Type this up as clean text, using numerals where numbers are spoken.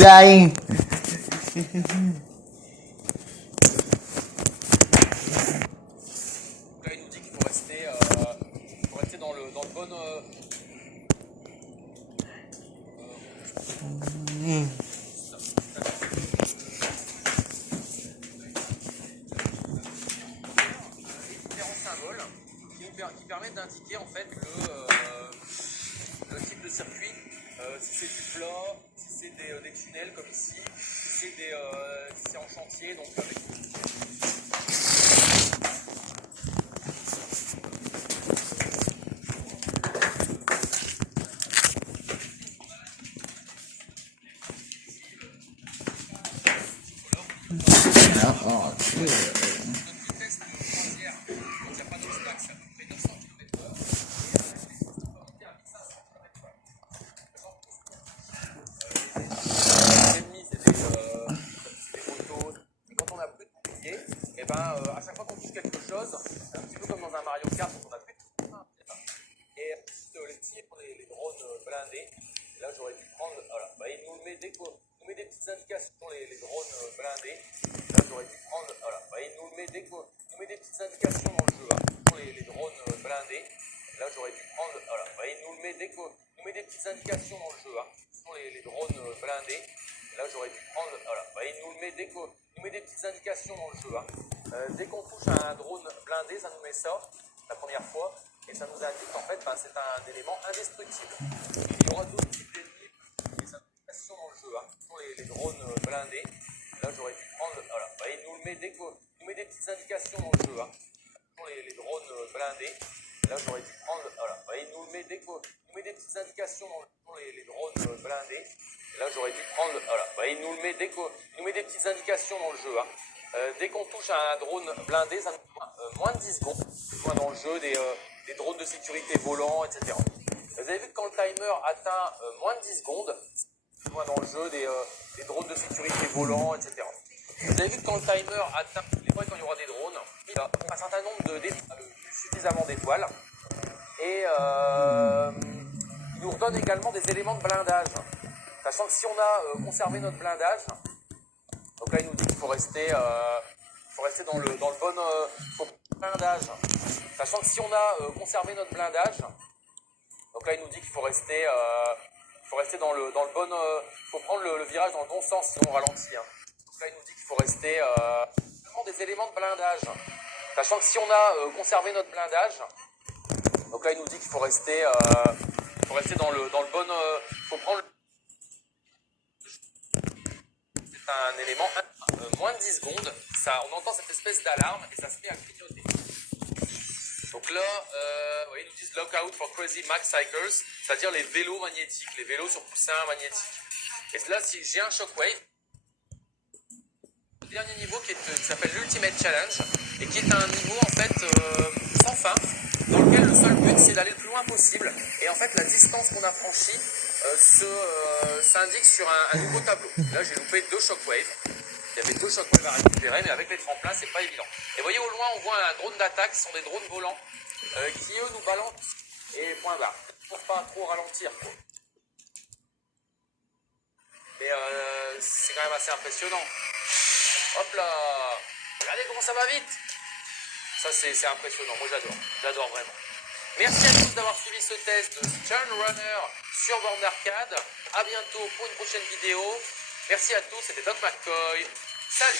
Dying. Là, il nous dit qu'il faut rester dans le bon. Différents symboles qui permettent d'indiquer en fait le type de circuit, si c'est du plat, si c'est des tunnels comme ici, si c'est en chantier, donc avec à chaque fois qu'on touche quelque chose, un petit peu comme dans un Mario Kart, on a plus de et les tirs pour les drones blindés. Là, j'aurais dû prendre. Voilà, il nous met des petites indications pour les drones blindés. Là, j'aurais dû prendre. Voilà, il nous met des petites indications dans le jeu pour les drones blindés. Là, j'aurais dû prendre. Voilà, il nous met des petites indications dans le jeu pour les drones blindés. Là, j'aurais dû prendre. Voilà, il nous met des petites indications dans le jeu. Dès qu'on touche à un drone blindé, ça nous met ça la première fois et ça nous indique qu'en fait c'est un élément indestructible. Il y aura d'autres types d'ennemis, des indications dans le jeu pour les drones blindés. Là, j'aurais dû prendre. Voilà, il nous met des petites indications dans le jeu pour les drones blindés. Là, j'aurais dû prendre. Voilà, il nous met des petites indications pour les drones blindés. Là, j'aurais dû prendre. Voilà, il nous met des petites indications dans le jeu. Dès qu'on touche à un drone blindé, ça nous prend moins de 10 secondes. Dans le jeu, des drones de sécurité volants, etc. Vous avez vu que quand le timer atteint moins de 10 secondes, dans le jeu, des drones de sécurité volants, etc. Vous avez vu que quand le timer atteint, quand il y aura des drones, il y a un certain nombre suffisamment d'étoiles. Et il nous redonne également des éléments de blindage. Sachant que si on a conservé notre blindage, donc là il nous dit qu'il faut rester dans le bon blindage. Sachant que si on a conservé notre blindage, donc là il nous dit qu'il faut rester dans le bon. Il faut prendre le virage dans le bon sens, sinon on ralentit. Donc là il nous dit qu'il faut rester des éléments de blindage. Sachant que si on a conservé notre blindage, donc là il nous dit qu'il faut rester dans le bon. Il faut prendre un élément moins de 10 secondes, on entend cette espèce d'alarme et ça se met à clignoter. Donc là, ils nous disent lockout for crazy mag cycles, c'est-à-dire les vélos magnétiques, les vélos sur coussins magnétiques. Et là, si j'ai un shockwave, le dernier niveau qui s'appelle l'Ultimate Challenge et qui est un niveau en fait sans fin, dans lequel le seul but c'est d'aller le plus loin possible. Et en fait, la distance qu'on a franchie s'indique sur un nouveau tableau. Là, j'ai loupé 2 shockwaves. Il y avait 2 shockwaves à récupérer, mais avec les tremplins, c'est pas évident. Et vous voyez au loin, on voit un drone d'attaque, ce sont des drones volants qui eux nous balancent et point barre. Pour pas trop ralentir, quoi. Mais c'est quand même assez impressionnant. Hop là! Regardez comment ça va vite! Ça, c'est impressionnant. Moi, j'adore vraiment. Merci à tous d'avoir suivi ce test de Stern Runner sur borne d'arcade. A bientôt pour une prochaine vidéo. Merci à tous, c'était Doc McCoy. Salut!